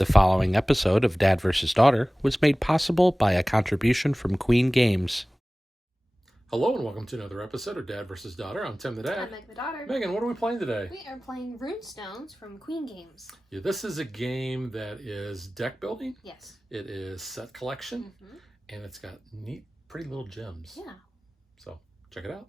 The following episode of Dad vs. Daughter was made possible by a contribution from Queen Games. Hello and welcome to another episode of Dad vs. Daughter. I'm Tim the Dad. I'm Meg the Daughter. Megan, what are we playing today? We are playing Rune Stones from Queen Games. Yeah, this is a game that is deck building. Yes. It is set collection, and it's got neat, pretty little gems. Yeah. So, check it out.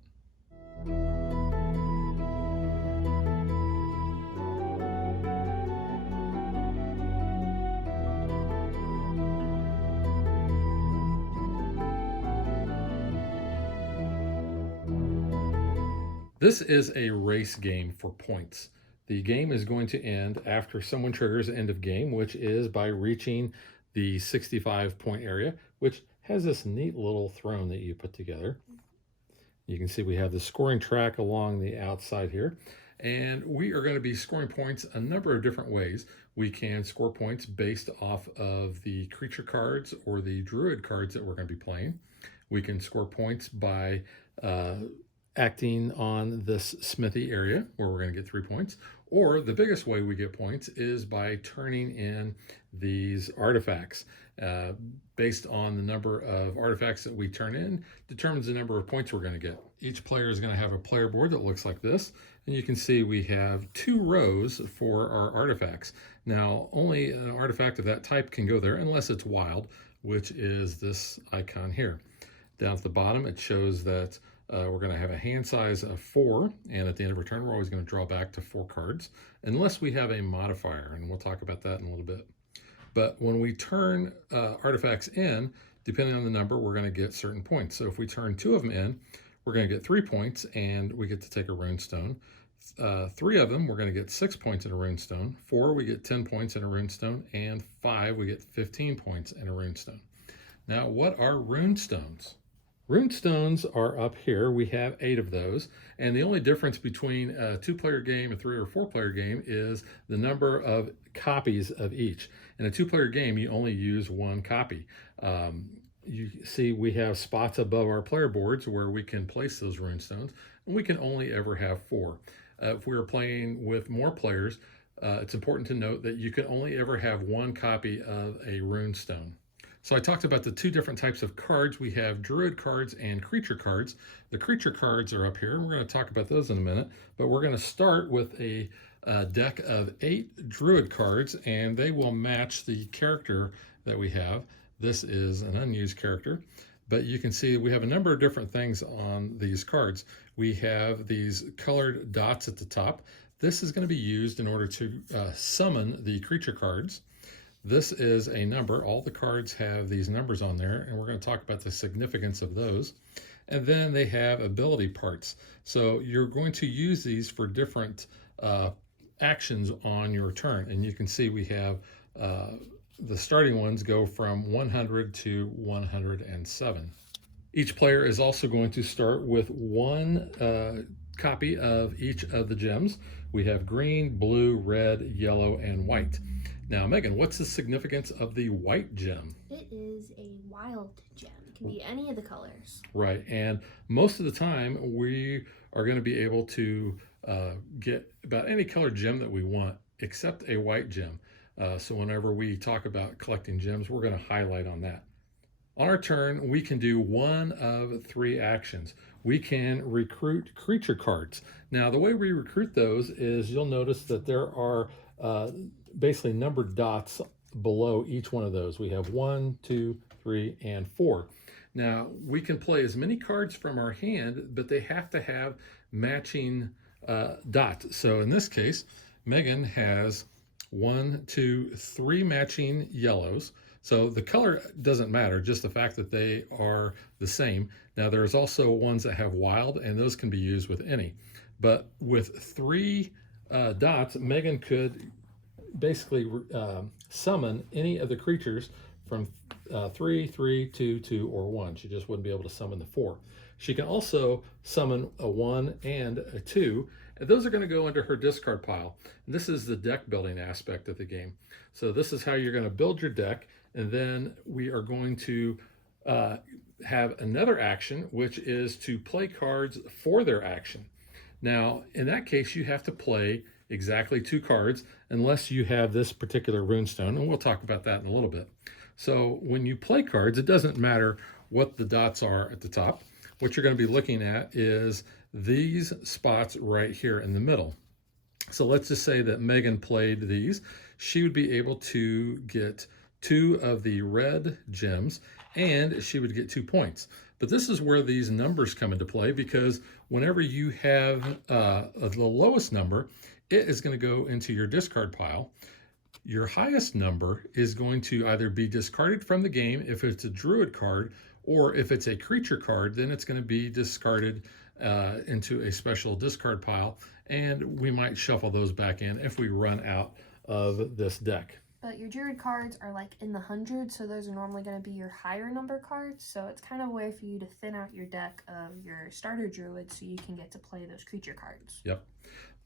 This is a race game for points. The game is going to end after someone triggers end of game, which is by reaching the 65 point area, which has this neat little throne that you put together. You can see we have the scoring track along the outside here, and we are going to be scoring points a number of different ways. We can score points based off of the creature cards or the druid cards that we're going to be playing. We can score points by acting on this smithy area where we're going to get 3 points, or the biggest way we get points is by turning in these artifacts. Based on the number of artifacts that we turn in determines the number of points we're going to get. Each player is going to have a player board that looks like this, and you can see we have 2 rows for our artifacts. Now only an artifact of that type can go there unless it's wild, which is this icon here. Down at the bottom it shows that we're going to have a hand size of 4, and at the end of our turn we're always going to draw back to 4 cards unless we have a modifier, and we'll talk about that in a little bit. But when we turn artifacts in, depending on the number, we're going to get certain points. So if we turn 2 of them in, we're going to get 3 points, and we get to take a rune stone. 3 of them, we're going to get 6 points in a rune stone. 4, we get 10 points in a rune stone, and 5, we get 15 points in a rune stone. Now, what are rune stones? Rune stones are up here. We have 8 of those, and the only difference between a 2-player game, a 3 or 4-player game, is the number of copies of each. In a 2-player game, you only use 1 copy. You see we have spots above our player boards where we can place those rune stones, and we can only ever have 4. If we were playing with more players, it's important to note that you can only ever have 1 copy of a rune stone. So I talked about the 2 different types of cards. We have druid cards and creature cards. The creature cards are up here, and we're going to talk about those in a minute, but we're going to start with a deck of 8 druid cards, and they will match the character that we have. This is an unused character, but you can see we have a number of different things on these cards. We have these colored dots at the top. This is going to be used in order to summon the creature cards. This is a number. All the cards have these numbers on there, and we're going to talk about the significance of those. And then they have ability parts. So you're going to use these for different actions on your turn. And you can see we have the starting ones go from 100 to 107. Each player is also going to start with 1 copy of each of the gems. We have green, blue, red, yellow, and white. Now, Megan, what's the significance of the white gem? It is a wild gem. It can be any of the colors. Right, and most of the time we are going to be able to get about any colored gem that we want except a white gem. So whenever we talk about collecting gems, we're going to highlight on that. On our turn, we can do 1 of 3 actions. We can recruit creature cards. Now, the way we recruit those is you'll notice that there are basically numbered dots below each one of those. We have 1, 2, 3, and 4. Now, we can play as many cards from our hand, but they have to have matching dots. So in this case, Megan has 1, 2, 3 matching yellows. So the color doesn't matter, just the fact that they are the same. Now, there's also ones that have wild, and those can be used with any. But with 3 dots, Megan could basically summon any of the creatures from 3, 3, 2, 2, or 1. She just wouldn't be able to summon the 4. She can also summon a 1 and a 2, and those are going to go into her discard pile. And this is the deck building aspect of the game. So this is how you're going to build your deck, and then we are going to have another action, which is to play cards for their action. Now, in that case, you have to play exactly 2 cards unless you have this particular runestone, and we'll talk about that in a little bit. So when you play cards, it doesn't matter what the dots are at the top. What you're going to be looking at is these spots right here in the middle. So let's just say that Megan played these. She would be able to get 2 of the red gems, and she would get 2 points. But this is where these numbers come into play, because whenever you have the lowest number, it is going to go into your discard pile. Your highest number is going to either be discarded from the game if it's a druid card, or if it's a creature card, then it's going to be discarded into a special discard pile, and we might shuffle those back in if we run out of this deck. But your druid cards are like in the hundreds, so those are normally going to be your higher number cards. So it's kind of a way for you to thin out your deck of your starter druid so you can get to play those creature cards. Yep.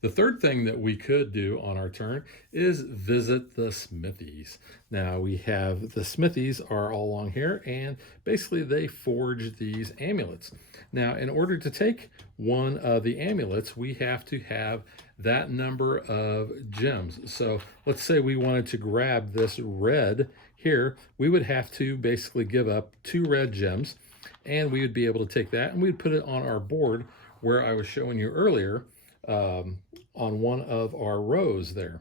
The third thing that we could do on our turn is visit the smithies. Now we have the smithies are all along here, and basically they forge these amulets. Now in order to take one of the amulets, we have to have that number of gems. So let's say we wanted to grab this red here, we would have to basically give up 2 red gems, and we would be able to take that and we'd put it on our board where I was showing you earlier, on one of our rows there.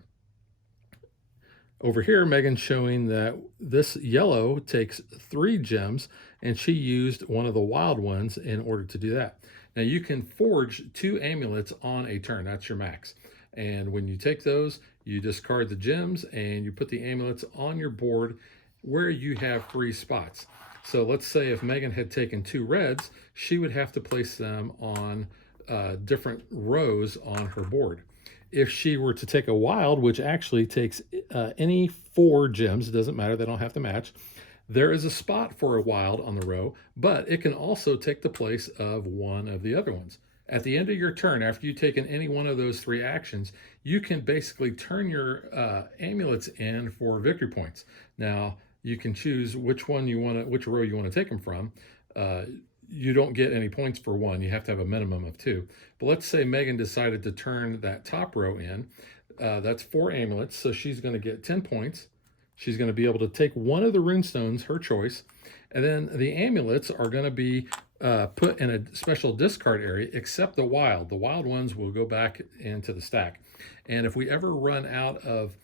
Over here, Megan's showing that this yellow takes 3 gems, and she used one of the wild ones in order to do that. Now you can forge 2 amulets on a turn. That's your max. And when you take those, you discard the gems and you put the amulets on your board where you have free spots. So let's say if Megan had taken 2 reds, she would have to place them on different rows on her board. If she were to take a wild, which actually takes any 4 gems, it doesn't matter, they don't have to match, there is a spot for a wild on the row, but it can also take the place of one of the other ones. At the end of your turn, after you've taken any one of those 3 actions, you can basically turn your amulets in for victory points. Now, you can choose which row you want to take them from. You don't get any points for one. You have to have a minimum of 2. But let's say Megan decided to turn that top row in. That's 4 amulets, so she's going to get 10 points. She's going to be able to take one of the runestones, her choice, and then the amulets are going to be put in a special discard area, except the wild. The wild ones will go back into the stack. And if we ever run out of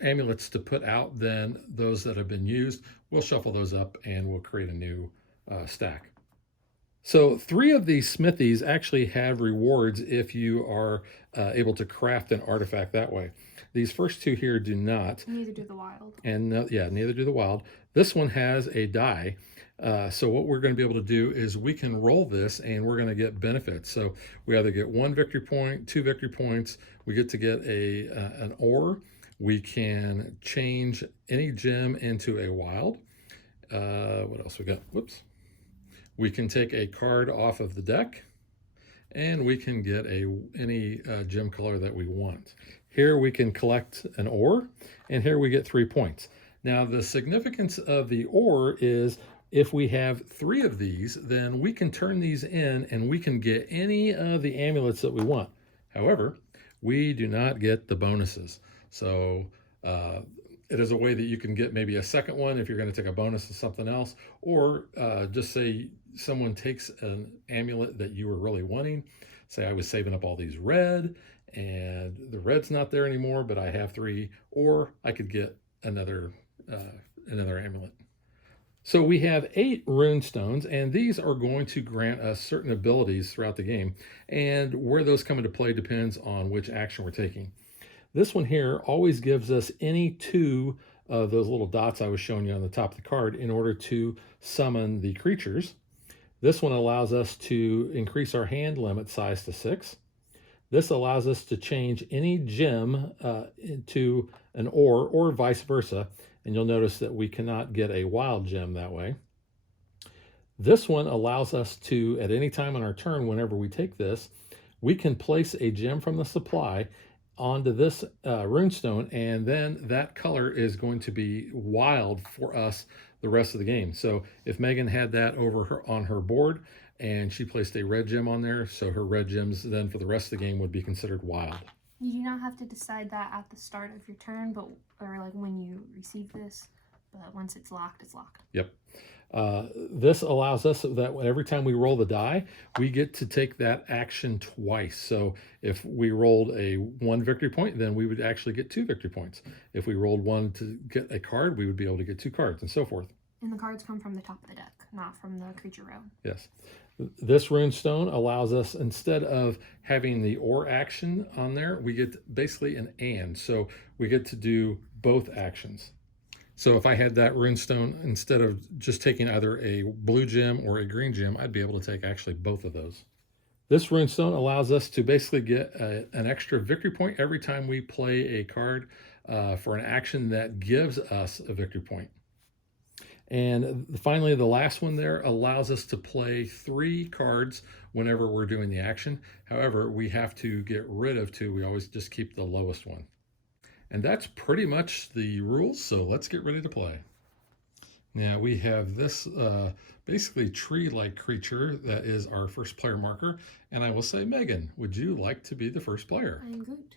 amulets to put out, then those that have been used, we'll shuffle those up and we'll create a new stack. So 3 of these smithies actually have rewards if you are able to craft an artifact that way. These first 2 here do not. Neither do the wild. And neither do the wild. This one has a die. So what we're going to be able to do is we can roll this and we're going to get benefits. So we either get 1 victory point, 2 victory points. We get to get an ore. We can change any gem into a wild. What else we got? Whoops. We can take a card off of the deck, and we can get any gem color that we want. Here we can collect an ore, and here we get 3 points. Now the significance of the ore is if we have 3 of these, then we can turn these in and we can get any of the amulets that we want. However, we do not get the bonuses. So it is a way that you can get maybe a second one if you're going to take a bonus of something else, or just say someone takes an amulet that you were really wanting. Say I was saving up all these red and the red's not there anymore, but I have 3, or I could get another amulet. So we have 8 rune stones, and these are going to grant us certain abilities throughout the game, and where those come into play depends on which action we're taking. This one here always gives us any 2 of those little dots I was showing you on the top of the card in order to summon the creatures. This one allows us to increase our hand limit size to 6. This allows us to change any gem into an ore, or vice versa. And you'll notice that we cannot get a wild gem that way. This one allows us to, at any time on our turn, whenever we take this, we can place a gem from the supply onto this runestone, and then that color is going to be wild for us the rest of the game. So if Megan had that on her board and she placed a red gem on there, so her red gems then for the rest of the game would be considered wild. You do not have to decide that at the start of your turn, but or like when you receive this. But once it's locked, it's locked. Yep. This allows us that every time we roll the die, we get to take that action twice. So if we rolled a 1 victory point, then we would actually get 2 victory points. If we rolled 1 to get a card, we would be able to get 2 cards, and so forth. And the cards come from the top of the deck, not from the creature row. Yes. This rune stone allows us, instead of having the or action on there, we get basically an and. So we get to do both actions. So if I had that rune stone, instead of just taking either a blue gem or a green gem, I'd be able to take actually both of those. This rune stone allows us to basically get an extra victory point every time we play a card for an action that gives us a victory point. And finally, the last one there allows us to play 3 cards whenever we're doing the action. However, we have to get rid of 2. We always just keep the lowest one. And that's pretty much the rules, so let's get ready to play. Now we have this basically tree-like creature that is our first player marker. And I will say, Megan, would you like to be the first player? I'm Groot.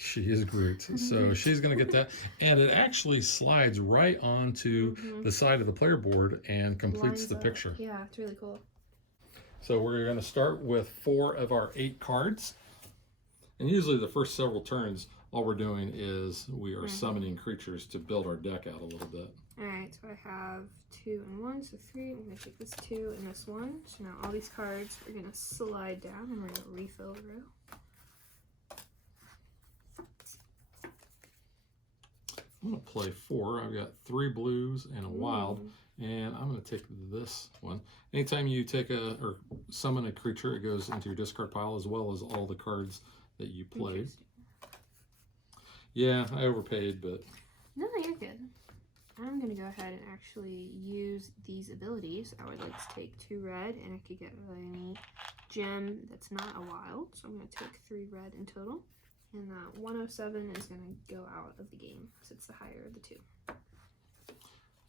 She is Groot. So she's going to get that. And it actually slides right onto the side of the player board and completes the picture. Yeah, it's really cool. So we're going to start with 4 of our 8 cards. And usually the first several turns, all we're doing is we are summoning creatures to build our deck out a little bit. Alright, so I have 2 and 1, so 3. I'm going to take this 2 and this 1. So now all these cards are going to slide down and we're going to refill the row. I'm going to play 4. I've got 3 blues and a wild, and I'm going to take this one. Anytime you take or summon a creature, it goes into your discard pile as well as all the cards that you played. Yeah, I overpaid, but... No, you're good. I'm going to go ahead and actually use these abilities. I would like to take 2 red, and I could get any gem that's not a wild. So I'm going to take 3 red in total. And 107 is going to go out of the game, because it's the higher of the 2.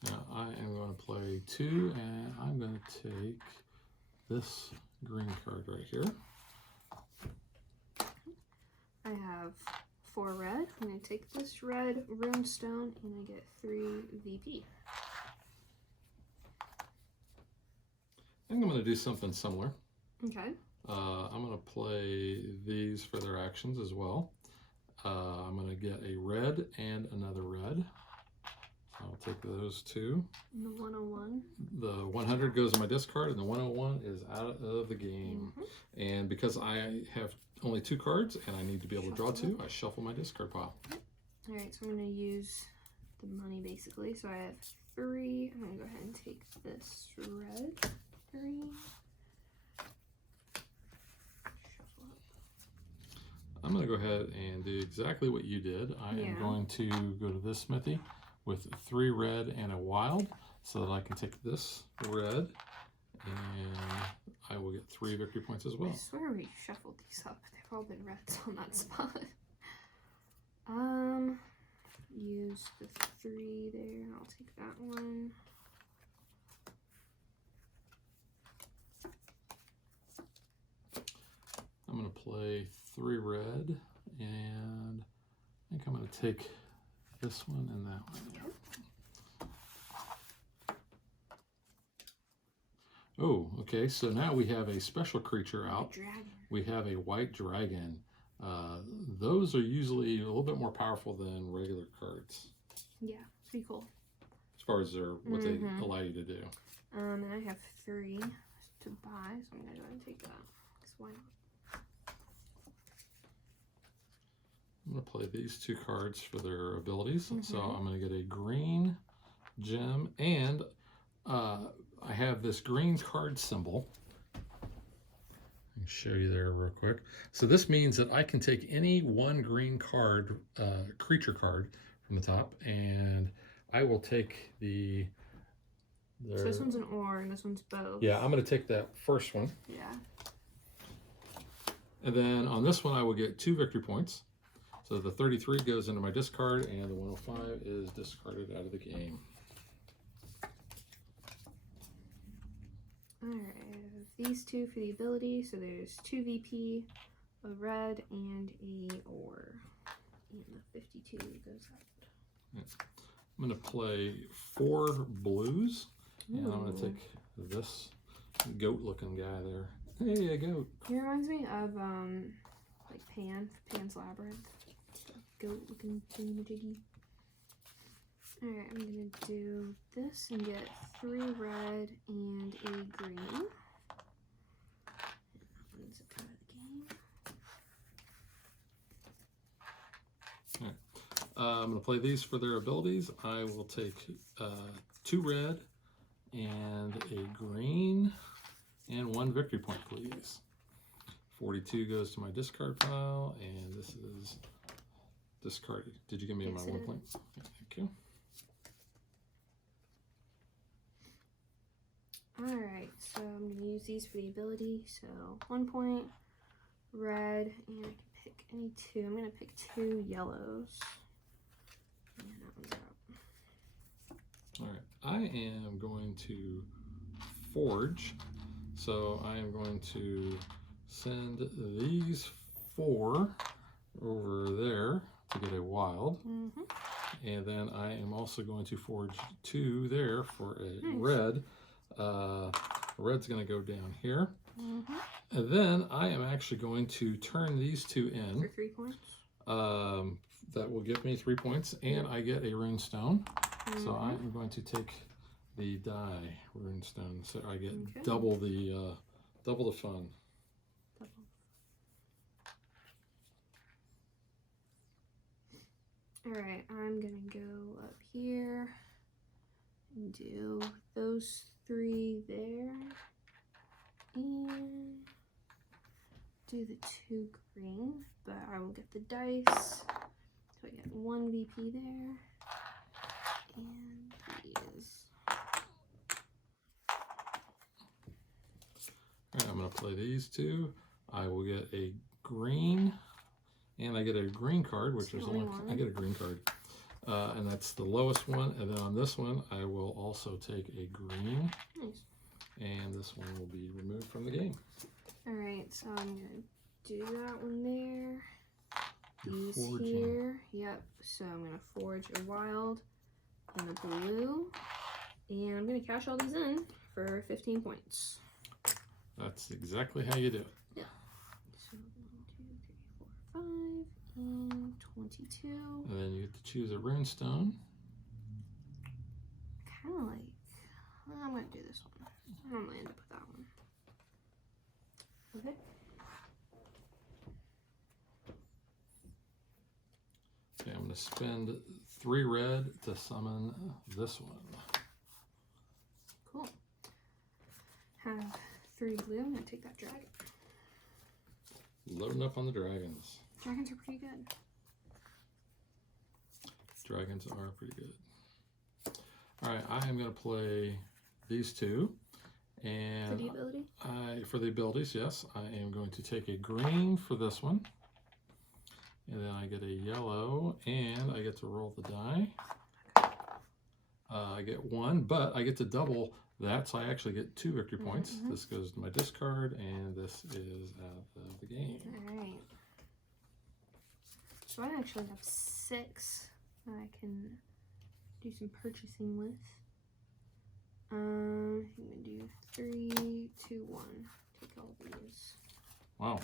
Now I am going to play 2, and I'm going to take this green card right here. I have 4 red. I'm going to take this red rune stone, and I get 3 VP. I think I'm going to do something similar. Okay. I'm going to play these for their actions as well. I'm going to get a red and another red. So I'll take those 2. And the 101. The 100 goes in my discard, and the 101 is out of the game. And because I have only 2 cards, and I need to be able to draw 2, I shuffle my discard pile. Alright, so I'm going to use the money basically. So I have 3. I'm going to go ahead and take this red 3. I'm going to go ahead and do exactly what you did. I am going to go to this smithy with 3 red and a wild so that I can take this red and I will get 3 victory points as well. I swear we shuffled these up. They've all been reds on that spot. Use the 3 there. I'll take that one. I'm going to play 3 red, and I think I'm going to take this one and that one. Oh, okay, so now we have a special creature out. We have a white dragon. Those are usually a little bit more powerful than regular cards. Yeah, pretty cool. As far as what they allow you to do. And I have 3 to buy, so I'm going to go ahead and take that. Because why not? I'm going to play these 2 cards for their abilities. So I'm going to get a green gem, and I have this green card symbol. I can show you there real quick. So this means that I can take any one green card, creature card from the top, and I will take the... So this one's an or, and this one's both. Yeah, I'm going to take that first one. Yeah. And then on this one, I will get 2 victory points. So the 33 goes into my discard, and the 105 is discarded out of the game. Alright, I have these 2 for the ability, so there's 2 VP. a red and a ore. And the 52 goes out. I'm going to play 4 blues. And I'm going to Ooh. take this goat-looking guy there. Hey, a goat. He reminds me of like Pan's Labyrinth. Goat-looking thingamajiggy. Alright, I'm gonna do this and get 3 red and a green. And that one's out of the game. Alright. I'm going to play these for their abilities. I will take 2 red and a green and 1 victory point, please. 42 goes to my discard pile, and this is discarded. Did you give me Yes, my I 1 did. point? Thank you. Alright, so I'm gonna use these for the ability. So 1 point, red, and I can pick any 2. I'm gonna pick 2 yellows. And that one's out. All right, I am going to forge. So I am going to send these 4 over there to get a wild. And then I am also going to forge 2 there for a red. Red's going to go down here. And then I am actually going to turn these 2 in. For 3 points. That will give me 3 points, and I get a rune stone. So I am going to take the die rune stone, so I get double the fun. Alright, I'm gonna go up here and do those 3 there. And do the 2 green, but I will get the dice. So I get 1 VP there. And these. Alright, I'm going to play these 2. I will get a green, and I get a green card, which is only I get a green card. And that's the lowest one. And then on this one, I will also take a green. Nice. And this one will be removed from the game. Alright, so I'm going to do that one there. These forging. here. Yep. So I'm going to forge a wild and a blue. And I'm going to cash all these in for 15 points. That's exactly how you do it. Yeah. So 1, 2, 3, 4, 5, and 22. And then you get to choose a rune stone. Kind of like, I'm going to do this one. I normally end up with that one. Okay. Okay, I'm going to spend 3 red to summon this one. Cool. Have 3 blue. I'm going to take that dragon. Loading up on the dragons. Dragons are pretty good. Dragons are pretty good. All right, I am going to play these 2. And For the ability? for the abilities, yes, I am going to take a green for this one. And then I get a yellow, and I get to roll the die. I get 1, but I get to double that, so I actually get 2 victory points. This goes to my discard, and this is out of the game. Alright. So I actually have 6 that I can do some purchasing with. I'm gonna do 3, 2, 1. Take all these. Wow.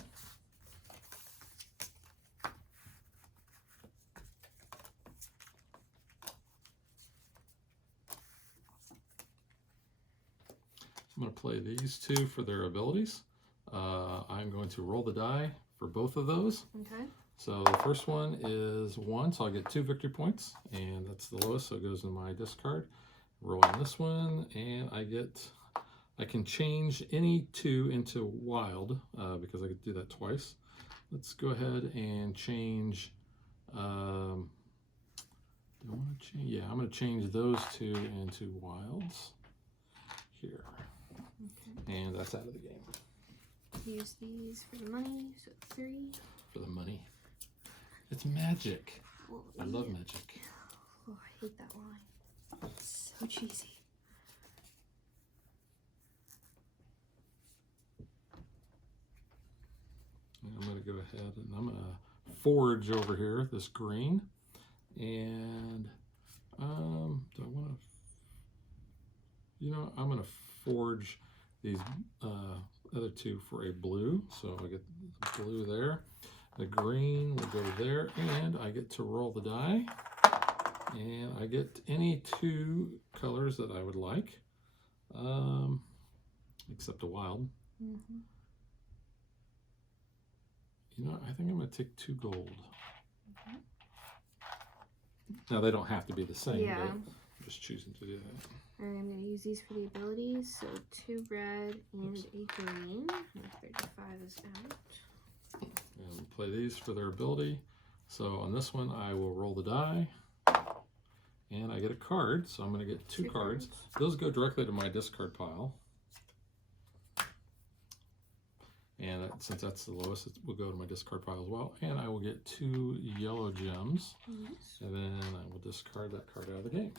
I'm going to play these 2 for their abilities. I'm going to roll the die for both of those. Okay. So the first one is 1, so I'll get 2 victory points, and that's the lowest, so it goes in my discard. Rolling this one, and I can change any 2 into wild, because I could do that twice. Let's go ahead and change, do I want to change? Yeah, I'm going to change those 2 into wilds here. Okay. And that's out of the game. Use these for the money, so 3. For the money. It's magic. Well, I love magic. Oh, I hate that line. It's so cheesy. And I'm going to go ahead and I'm going to forge over here this green. And do I want to, you know, I'm going to forge these other two for a blue. So I get the blue there. The green will go there, and I get to roll the die. And I get any two colors that I would like, except a wild. Mm-hmm. You know, I think I'm going to take 2 gold. Okay. Now, they don't have to be the same, yeah. but I'm just choosing to do that. All right, I'm going to use these for the abilities. So 2 red and a green. And 35 is out. And play these for their ability. So on this one, I will roll the die. And I get a card, so I'm going to get 2 cards. Those go directly to my discard pile. And since that's the lowest, it will go to my discard pile as well. And I will get 2 yellow gems. Yes. And then I will discard that card out of the game.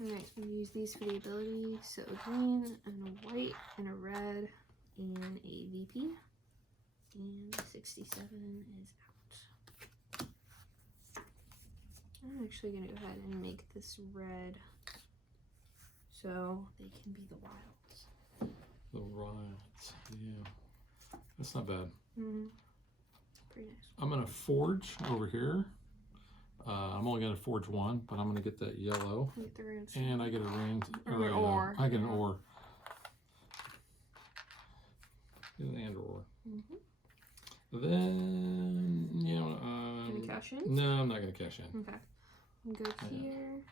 Alright, so I'm going to use these for the ability. So a green and a white and a red and a VP. And 67 is out. I'm actually going to go ahead and make this red so they can be the wilds. The wilds, yeah. That's not bad. Mm-hmm. Pretty nice. I'm going to forge over here. I'm only going to forge 1, but I'm going to get that yellow. Get the runes. And I get a rune. Or an ore. I get an ore. Get an and ore. Mm-hmm. Then, you know, Can you cash in? No, I'm not going to cash in. Okay. I'll go here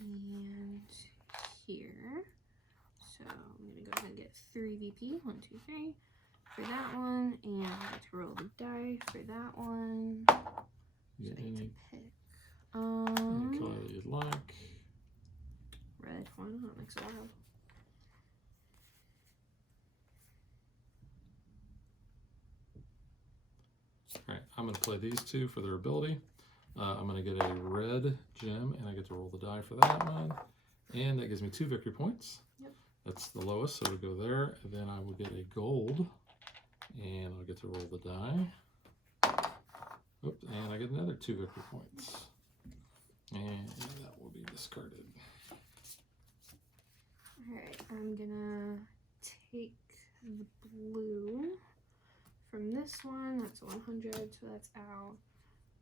and here. So I'm going to go ahead and get 3 VP. 1, 2, 3 for that one. And I get to roll the die for that one. You So get I any get to pick. any color that you'd like. Red. Why not? Makes it wild. Alright, I'm going to play these 2 for their ability. I'm going to get a red gem, and I get to roll the die for that one. And that gives me 2 victory points. Yep. That's the lowest, so it'll go there. And then I will get a gold, and I'll get to roll the die. Oops, and I get another 2 victory points. And that will be discarded. Alright, I'm going to take the blue from this one. That's 100, so that's out.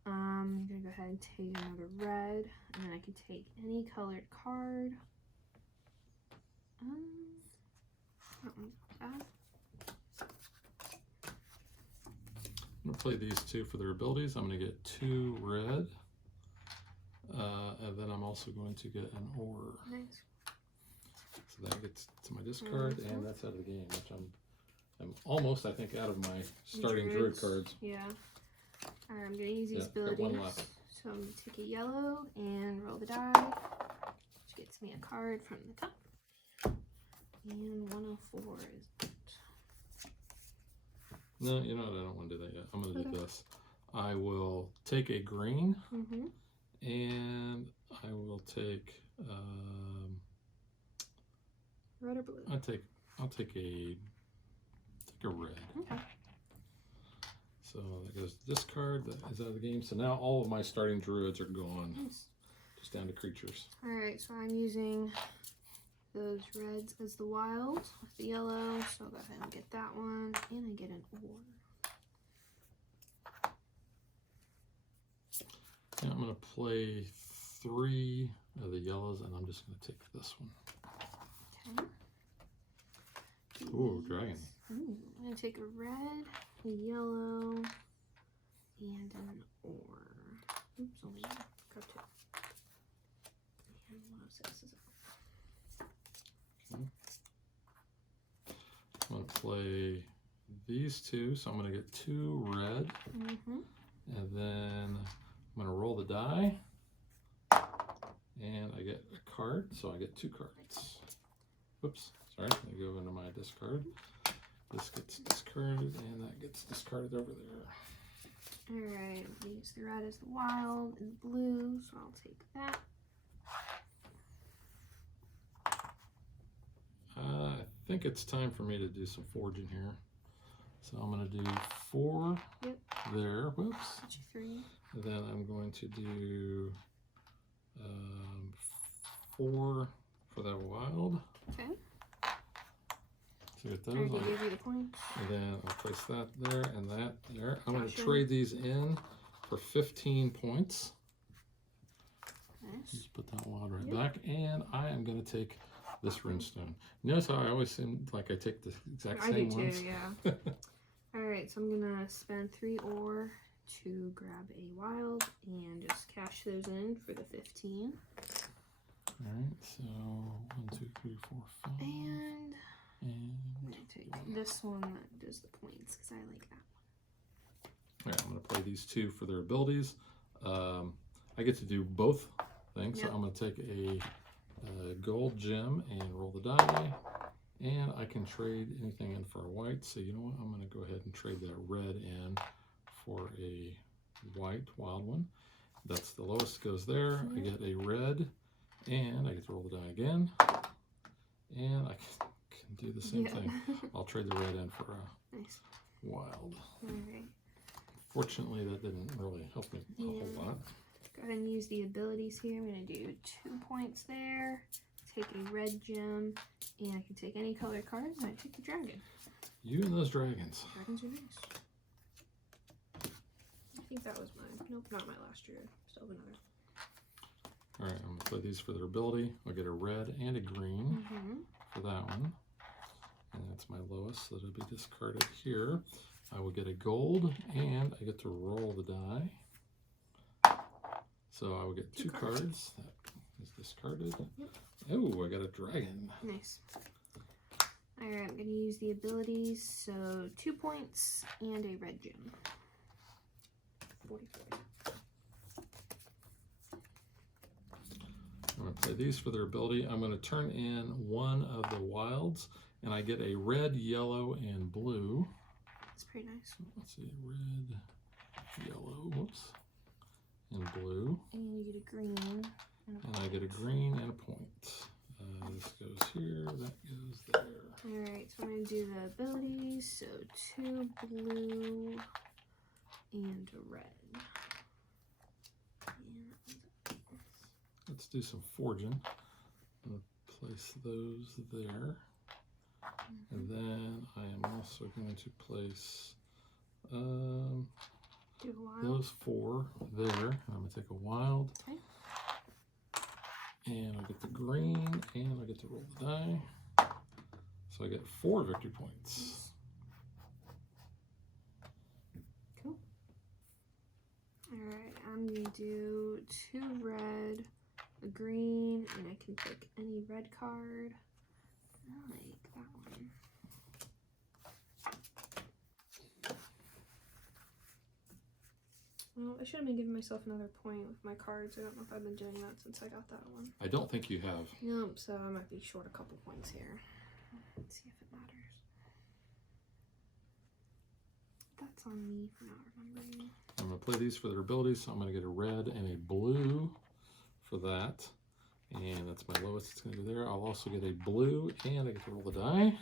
I'm going to go ahead and take another red, and then I can take any colored card. That one's not bad. I'm going to play these 2 for their abilities. I'm going to get 2 red, and then I'm also going to get an ore. Nice. So that gets to my discard, and that's out of the game, which I'm almost, I think, out of my starting druid cards. Yeah. Alright, I'm going to use these abilities. Got 1 left. So I'm going to take a yellow and roll the die, which gets me a card from the top. And 104 is out. No, you know what? I don't want to do that yet. I'm going to do this. I will take a green, and I will take red or blue. I'll take a red. Okay. So that goes to discard. That is out of the game. So now all of my starting druids are gone. Nice. Just down to creatures. All right, so I'm using those reds as the wild with the yellow. So I'll go ahead and get that one, and I get an ore. And I'm going to play 3 of the yellows, and I'm just going to take this one. Okay. Ooh, dragon. Ooh, I'm going to take a red, a yellow, and an ore. Oops, only one. Got 2. And 106 is out. Okay. I'm going to play these 2, so I'm going to get 2 red, and then I'm going to roll the die, and I get a card, so I get 2 cards. Oops, sorry, they go into my discard. This gets discarded, and that gets discarded over there. Alright, use the red as the wild and the blue, so I'll take that. I think it's time for me to do some forging here. So I'm going to do 4 there. Whoops. That's your 3. And then I'm going to do 4 for that wild. Okay. So get I those. already gave you the points. And then I'll place that there and that there. I'm going to Gotcha. trade these in for 15 points. Nice. Just put that wild right back. And I am going to take this runestone. Notice how I always seem like I take the exact same ones? I do too, yeah. Alright, so I'm going to spend 3 ore to grab a wild and just cash those in for the 15. Alright, so 1, 2, 3, 4, 5. And I'm going to take this one that does the points because I like that one. Alright, I'm going to play these 2 for their abilities. I get to do both things, so I'm going to take a gold gem and roll the die. And I can trade anything in for a white. So you know what? I'm going to go ahead and trade that red in for a white wild one. That's the lowest goes there. I get a red, and I get to roll the die again. And I can do the same thing. I'll trade the red in for a wild. Alright. Fortunately, that didn't really help me a whole lot. Go ahead and use the abilities here. I'm going to do 2 points there. Take a red gem, and I can take any color card, and I take the dragon. You and those dragons. Dragons are nice. I think that was mine. Nope, not my last year. Still have another. Alright, I'm going to play these for their ability. I'll get a red and a green for that one. And that's my lowest, so it'll be discarded here. I will get a gold, and I get to roll the die. So I will get 2 cards. That is discarded. Oh, I got a dragon. Nice. Alright, I'm going to use the abilities. So 2 points and a red gem. 44. I'm going to play these for their ability. I'm going to turn in 1 of the wilds, and I get a red, yellow, and blue. That's pretty nice. Let's see, red, yellow, whoops, and blue. And you get a green. And I get a green and a point. This goes here, that goes there. Alright, so I'm going to do the abilities. So 2 blue and a red. Let's do some forging. I'm going to place those there. And then I am also going to place those 4 there. I'm going to take a wild. Okay. And I get the green, and I get to roll the die. So I get 4 victory points. Cool. Alright, I'm going to do 2 red, a green, and I can pick any red card. I like that one. Well, I should have been giving myself another point with my cards. I don't know if I've been doing that since I got that one. I don't think you have. Nope, so I might be short a couple points here. Let's see if it matters. That's on me for not remembering. I'm going to play these for their abilities, so I'm going to get a red and a blue for that. And that's my lowest it's going to be there. I'll also get a blue, and I get to roll the die.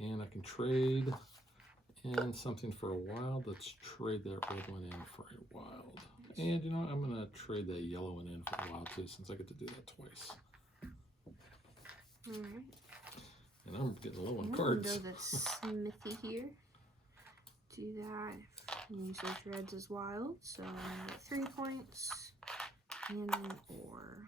And I can trade in something for a wild. Let's trade that red one in for a wild. And you know what? I'm going to trade that yellow one in for a wild too, since I get to do that twice. Alright. And I'm getting low on cards. Go the smithy here. Do that. Use those reds as wild. So I get 3 points and an ore.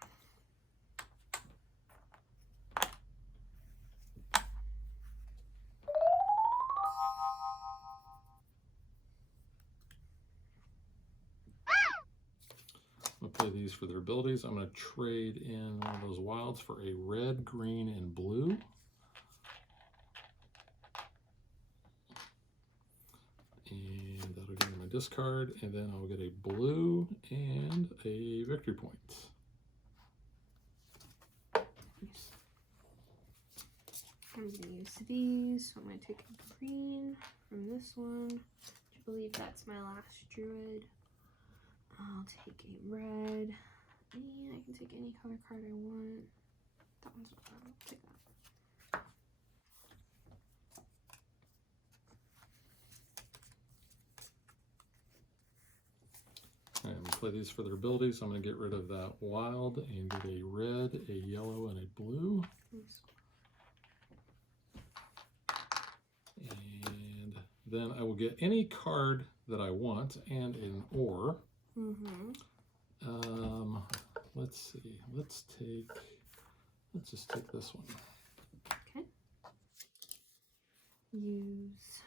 I'm going to play these for their abilities. I'm going to trade in one of those wilds for a red, green, and blue. And that'll give me my discard, and then I'll get a blue and a victory point. I'm going to use these. So I'm going to take a green from this one. I believe that's my last druid. I'll take a red. And I can take any color card I want. That one's not bad. I'll take that. play these for their abilities. I'm going to get rid of that wild and get a red, a yellow, and a blue. Nice. And then I will get any card that I want and an ore. Let's see. Let's just take this one. Okay. Use.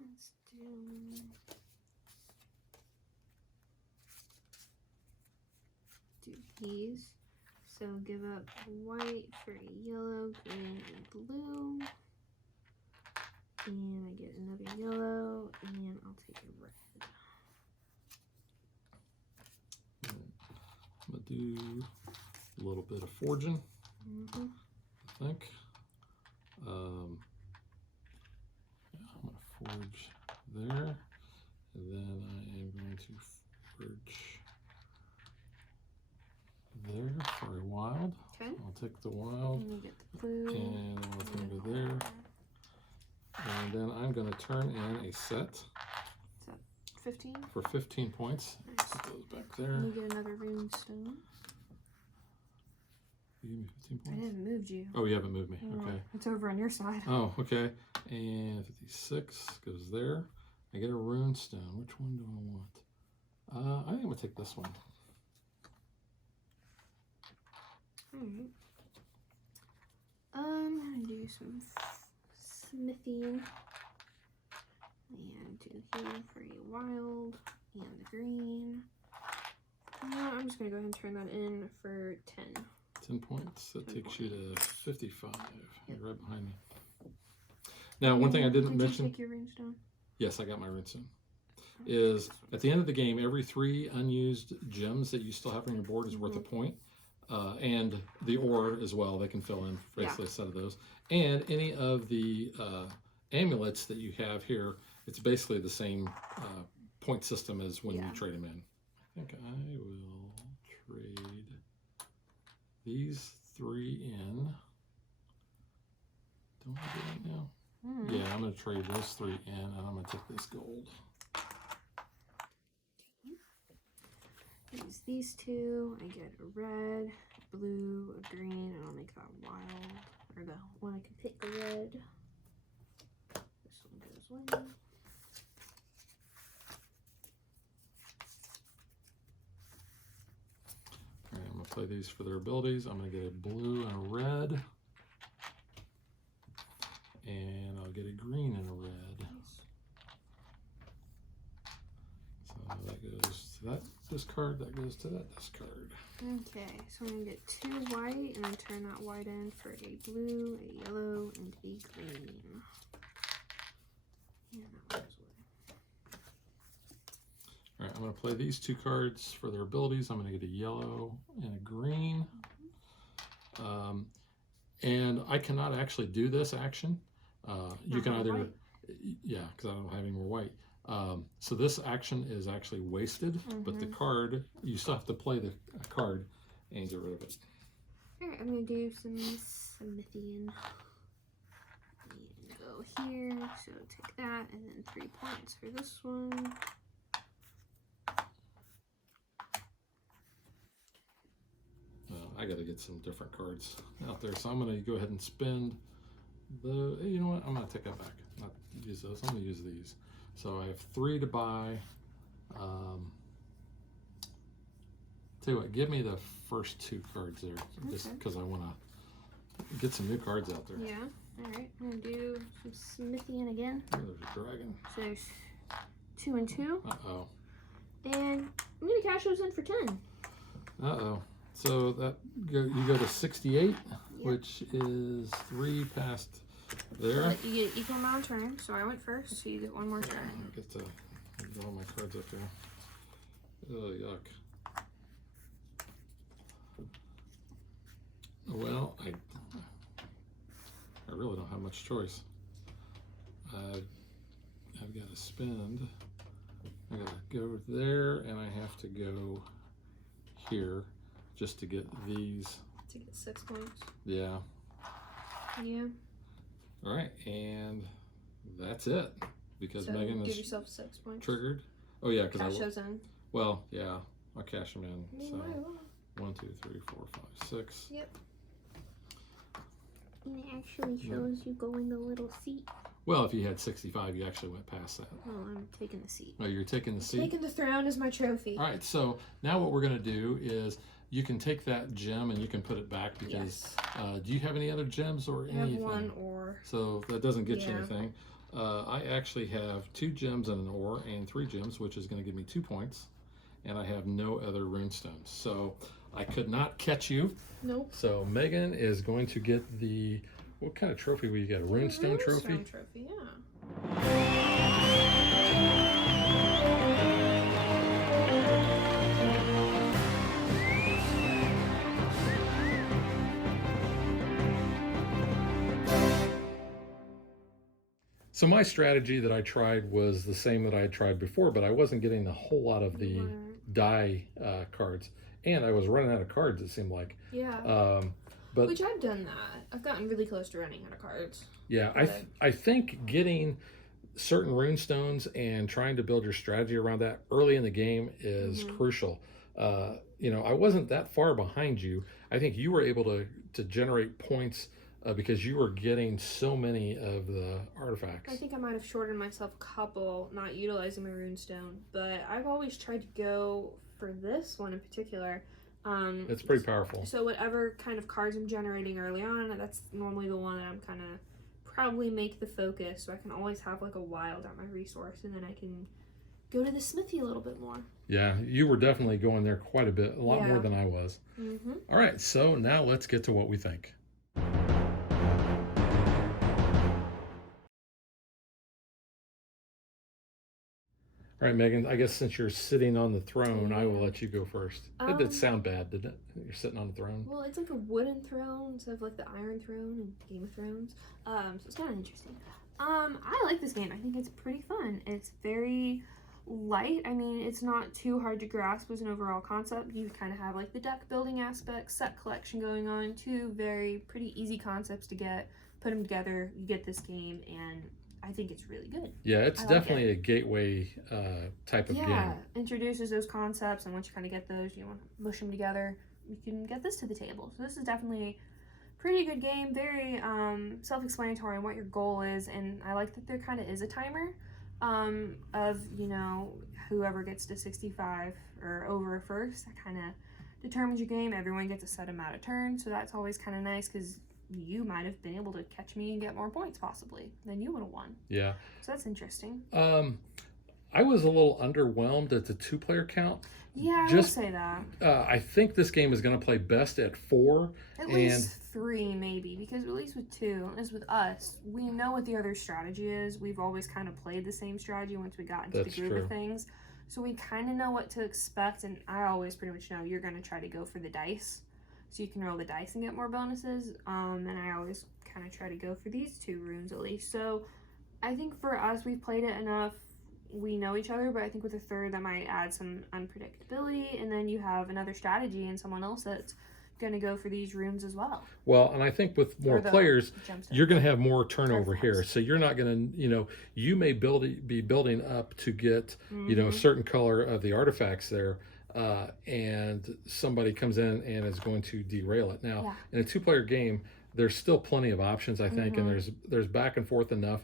Let's do these. So give up white for a yellow, green, and blue. And I get another yellow, and I'll take a red. I'm going to do a little bit of forging, I think. Yeah, I'm going to forge there, and then I am going to forge there for a wild. Okay. I'll take the wild, And you get the blue. and it's going to go there. And then I'm going to turn in a set. Is that 15? For 15 points. Nice. Put those back there. And you get another rune stone. You give me 15 I points? haven't moved you. Oh, you haven't moved me. No, Okay. it's over on your side. Oh, okay. And 56 goes there. I get a rune stone. Which one do I want? I think I'm going to take this one. Alright. I'm going to do some smithing. And do here for a wild and the green. I'm just going to go ahead and turn that in for 10. 10 points. That 10 takes you to 55. Yep. You're right behind me. Now, one thing I didn't Did mention. you take your rune stone? Yes, I got my rune stone. Is at the end of the game, every 3 unused gems that you still have on your board is worth a point. And the ore as well, they can fill in basically a set of those. And any of the amulets that you have here, it's basically the same point system as when you trade them in. I think I will trade these 3 in. Don't I do that now? Yeah, I'm going to trade those 3 in, and I'm going to take this gold. Use these 2. I get a red, blue, a green, and I'll make that wild. Or the one I can pick the red. This one goes away. Alright, I'm going to play these for their abilities. I'm going to get a blue and a red. And I'll get a green and a red. So that goes to that discard, that goes to that discard. Okay, so I'm going to get 2 white and then turn that white in for a blue, a yellow, and a green. And that one goes away. Alright, I'm going to play these 2 cards for their abilities. I'm going to get a yellow and a green. And I cannot actually do this action. You can either, yeah, because I don't have any more white. So this action is actually wasted, but the card, you still have to play the card and get rid of it. Alright, I'm going to do some smithing. And go here, so take that, and then 3 points for this one. I got to get some different cards out there, so I'm going to go ahead and spend the, you know what, I'm going to take that back. Not use those, I'm going to use these. So I have 3 to buy. Tell you what, give me the first 2 cards there, just because I want to get some new cards out there. Yeah, alright, I'm going to do some smithing again. Oh, there's a dragon. So there's 2 and 2. Uh-oh. And I'm going to cash those in for 10. Uh-oh. So that you go to 68, which is 3 past there. But you get equal amount of turn, so I went first, so you get 1 more turn. I get to get all my cards up there. Oh, yuck. Well, I really don't have much choice. I've got to spend. I got to go there, and I have to go here just to get these. To get 6 points. Yeah. Yeah. All right, and that's it because So Megan give is yourself 6 points. triggered. Oh yeah, because Cash those in. Well, yeah, I'll cash them in. You So might as well. 1, 2, 3, 4, 5, 6. Yep. And it actually shows you go in the little seat. Well, if you had 65, you actually went past that. Oh, I'm taking the seat. Oh, you're taking the seat? Taking the throne as my trophy. All right, so now what we're going to do is you can take that gem and you can put it back because do you have any other gems or anything? I have 1 ore. So that doesn't get you anything. I actually have 2 gems and an ore and 3 gems, which is going to give me 2 points. And I have no other runestones. So I could not catch you. Nope. So Megan is going to get the, what kind of trophy will you get? A runestone trophy? Runestone trophy, yeah. So my strategy that I tried was the same that I had tried before, but I wasn't getting a whole lot of the die cards. And I was running out of cards, it seemed like. Yeah. But which I've done that. I've gotten really close to running out of cards. Yeah, I think getting certain runestones and trying to build your strategy around that early in the game is crucial. You know, I wasn't that far behind you. I think you were able to generate points because you were getting so many of the artifacts. I think I might have shortened myself a couple, not utilizing my runestone, but I've always tried to go for this one in particular. It's pretty powerful. So whatever kind of cards I'm generating early on, that's normally the one that I'm kind of probably make the focus, so I can always have like a wild at my resource, and then I can go to the smithy a little bit more. Yeah, you were definitely going there quite a lot more than I was. Mm-hmm. All right, so now let's get to what we think. All right, Megan, I guess since you're sitting on the throne, I will let you go first. That did sound bad, didn't it? You're sitting on the throne. Well, it's like a wooden throne instead of like the iron throne in Game of Thrones. So it's kind of interesting. I like this game. I think it's pretty fun. It's very light. I mean, it's not too hard to grasp as an overall concept. You kind of have like the deck building aspect, set collection going on, 2 very pretty easy concepts to get. Put them together, you get this game, and I think it's really good. Yeah, it's definitely a gateway type of game. Yeah, introduces those concepts, and once you kind of get those, you want to mush them together, you can get this to the table. So this is definitely a pretty good game, very self-explanatory on what your goal is, and I like that there kind of is a timer of, you know, whoever gets to 65 or over first. That kind of determines your game. Everyone gets a set amount of turns, so that's always kind of nice because you might have been able to catch me and get more points possibly than you would have won. Yeah. So that's interesting. I was a little underwhelmed at the 2-player count. Yeah, I will say that. I think this game is going to play best at 4. At least 3 maybe, because at least with 2, as with us, we know what the other strategy is. We've always kind of played the same strategy once we got into the groove of things. So we kind of know what to expect, and I always pretty much know you're going to try to go for the dice. So you can roll the dice and get more bonuses. And I always kind of try to go for these 2 runes at least. So I think for us, we've played it enough. We know each other, but I think with a third, that might add some unpredictability. And then you have another strategy and someone else that's going to go for these runes as well. Well, and I think with more players, you're going to have more turnover here. So you're not going to, you know, you may be building up to get, you know, a certain color of the artifacts there. And somebody comes in and is going to derail it. Now, in a 2-player game, there's still plenty of options, I think, and there's back and forth enough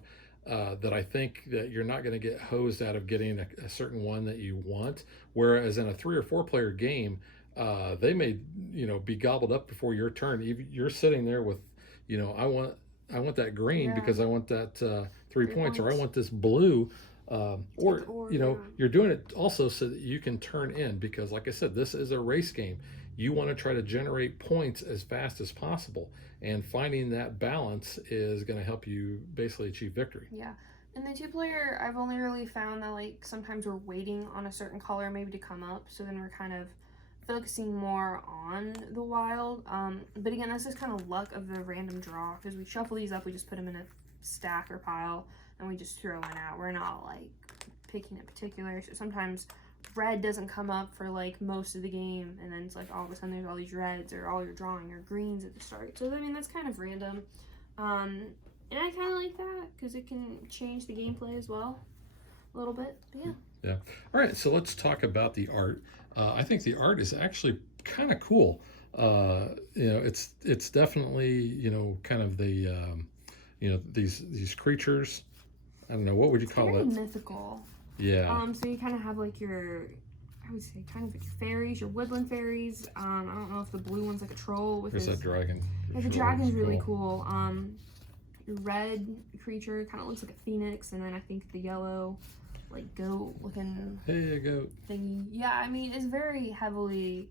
that I think that you're not going to get hosed out of getting a certain one that you want. Whereas in a 3 or 4-player game, they may, you know, be gobbled up before your turn. You're sitting there with, you know, I want that green because I want that 3 points, or I want this blue. Or you know, you're doing it also so that you can turn in, because like I said, this is a race game. You want to try to generate points as fast as possible, and finding that balance is going to help you basically achieve victory. Yeah. In the 2-player, I've only really found that like sometimes we're waiting on a certain color maybe to come up, so then we're kind of focusing more on the wild. But again, that's just kind of luck of the random draw, because we shuffle these up, we just put them in a stack or pile, and we just throw one out. We're not like picking a particular. So sometimes red doesn't come up for like most of the game, and then it's like all of a sudden there's all these reds, or all you're drawing are greens at the start. So I mean, that's kind of random. And I kind of like that because it can change the gameplay as well a little bit. But yeah. Yeah. All right. So let's talk about the art. I think the art is actually kind of cool. It's definitely kind of the these creatures. I don't know, what would you It's call very it? mythical. Yeah. So you kind of have like I would say kind of like fairies, your woodland fairies. I don't know if the blue one's like a troll with There's his. that dragon. Yeah, the dragon's really cool. The red creature kind of looks like a phoenix, and then I think the yellow, like goat looking. Hey, a goat. Thingy. Yeah, I mean it's very heavily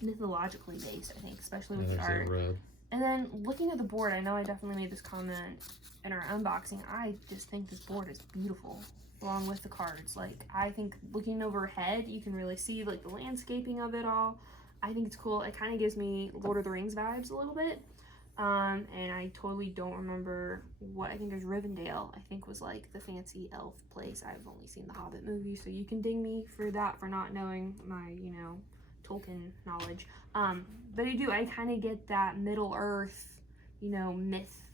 mythologically based. I think, especially with the art. Red. And then looking at the board, I know I definitely made this comment in our unboxing. I just think this board is beautiful, along with the cards. Like, I think looking overhead, you can really see like the landscaping of it all. I think it's cool. It kind of gives me Lord of the Rings vibes a little bit. And I totally don't remember what, I think there's Rivendell, I think was like the fancy elf place. I've only seen the Hobbit movie, so you can ding me for that, for not knowing my, Tolkien knowledge. But I kind of get that Middle Earth,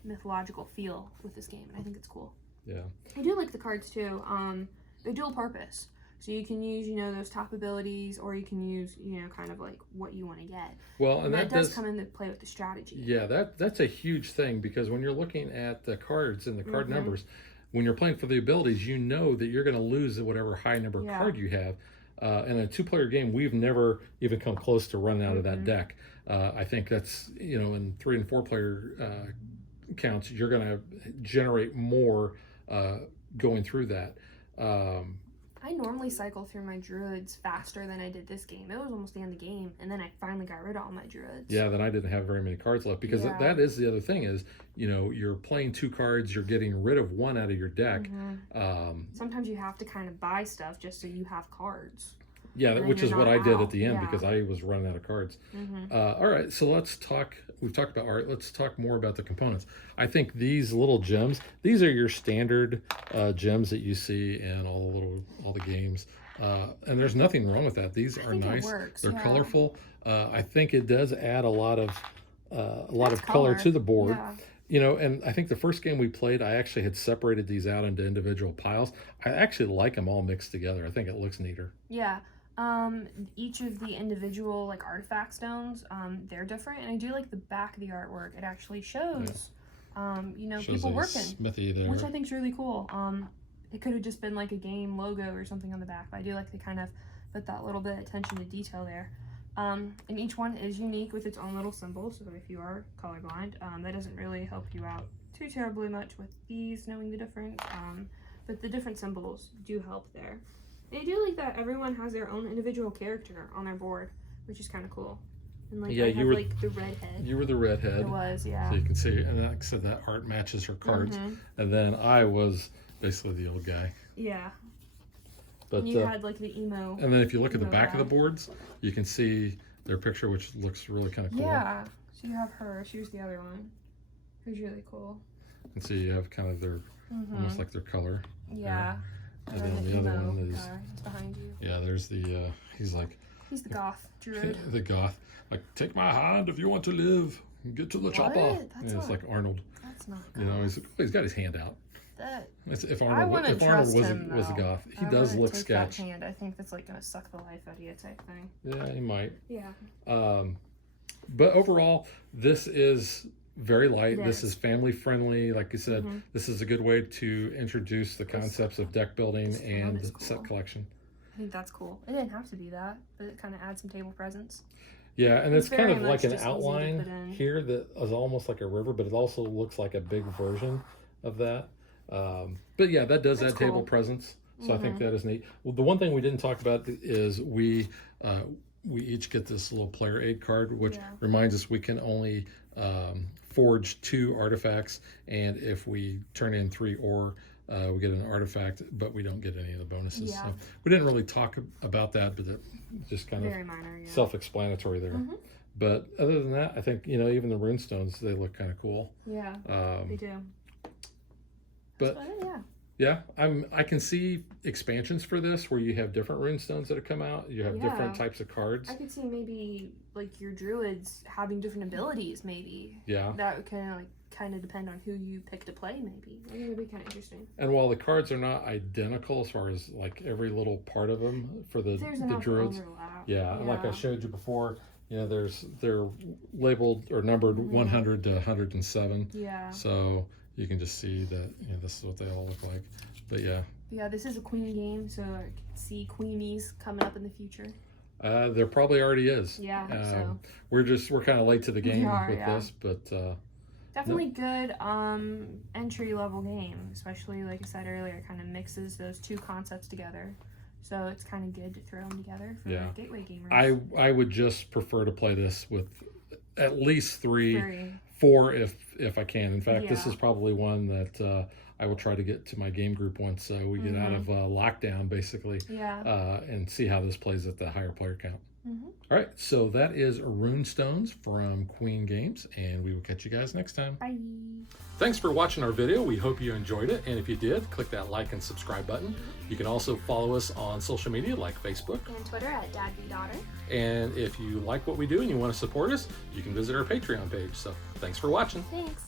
mythological feel with this game, and I think it's cool. Yeah. I do like the cards too. They're dual purpose. So you can use, those top abilities, or you can use, kind of like what you want to get. Well, and that does come into play with the strategy. Yeah, that's a huge thing, because when you're looking at the cards and the card numbers, when you're playing for the abilities, you know that you're going to lose whatever high number card you have. In a two-player game, we've never even come close to running out of that deck. I think that's, in 3 and 4 player counts, you're going to generate more going through that. I normally cycle through my druids faster than I did this game. It was almost the end of the game, and then I finally got rid of all my druids. Yeah, then I didn't have very many cards left, because that is the other thing is, you're playing 2 cards, you're getting rid of 1 out of your deck. Sometimes you have to kind of buy stuff just so you have cards. Yeah, which is what I did at the end, because I was running out of cards. All right, so we've talked about art. Let's talk more about the components. I think these little gems, these are your standard gems that you see in all the games. And there's nothing wrong with that. These are nice. They're colorful. I think it does add a lot of color to the board. Yeah. And I think the first game we played, I actually had separated these out into individual piles. I actually like them all mixed together. I think it looks neater. Yeah. Each of the individual like artifact stones, they're different, and I do like the back of the artwork. It actually shows, shows people working, smithy there, which I think is really cool. It could have just been like a game logo or something on the back, but I do like to kind of put that little bit of attention to detail there. And each one is unique with its own little symbol, so if you are colorblind, that doesn't really help you out too terribly much with these, knowing the difference, but the different symbols do help there. I do like that everyone has their own individual character on their board, which is kind of cool. And like, I have like the redhead. You were the redhead. It was, yeah. So you can see, and like I said, that art matches her cards. And then I was basically the old guy. Yeah. But and you had like the emo. And then if you look at the back of the boards, you can see their picture, which looks really kind of cool. Yeah. So you have her. She was the other one. Who's really cool. And so you have kind of their, almost like their color. Yeah. And then the other one is behind you. Yeah, there's the he's the goth druid. The goth, like, take my hand if you want to live. Get to the chopper. It's like Arnold. That's not goth. He's got his hand out. If Arnold was a goth, he does look sketch. Hand. I think that's like gonna suck the life out of you type thing. Yeah, he might. Yeah. But overall, this is very light. This is family friendly. Like you said, this is a good way to introduce the concepts of deck building and set collection. I think that's cool. It didn't have to be that, but it kind of adds some table presence. Yeah, and it's kind of like an outline here that is almost like a river, but it also looks like a big version of that. But yeah, that does add table presence. So I think that is neat. Well, the one thing we didn't talk about is we each get this little player aid card, which reminds us we can only forge 2 artifacts, and if we turn in 3 ore, we get an artifact, but we don't get any of the bonuses. So we didn't really talk about that, but it just kind of minor, self-explanatory there. But other than that, I think, even the rune stones, they look kind of cool. Yeah, they do. But yeah, I can see expansions for this where you have different rune stones that have come out. You have different types of cards. I could see maybe like your druids having different abilities. Maybe. Yeah. That would kind of like kind of depend on who you pick to play, maybe. I think it'd be kind of interesting. And while the cards are not identical as far as like every little part of them for the druids, yeah, like I showed you before, you know, they're labeled or numbered 100 to 107. Yeah. So you can just see that, you know, this is what they all look like. But yeah. Yeah, this is a queen game, so I can see queenies coming up in the future. There probably already is. Yeah, so we're kind of late to the game with this, but definitely good entry level game, especially like I said earlier, it kind of mixes those two concepts together. So it's kind of good to throw them together for gateway gamers. I would just prefer to play this with at least 4 if I can. In fact, this is probably one that I will try to get to my game group once we get out of lockdown, basically, and see how this plays at the higher player count. All right, so that is Rune Stones from Queen Games, and we will catch you guys next time. Bye. Thanks for watching our video. We hope you enjoyed it, and if you did, click that like and subscribe button. You can also follow us on social media like Facebook and Twitter at DadBeDaughter. And if you like what we do and you want to support us, you can visit our Patreon page. So thanks for watching. Thanks.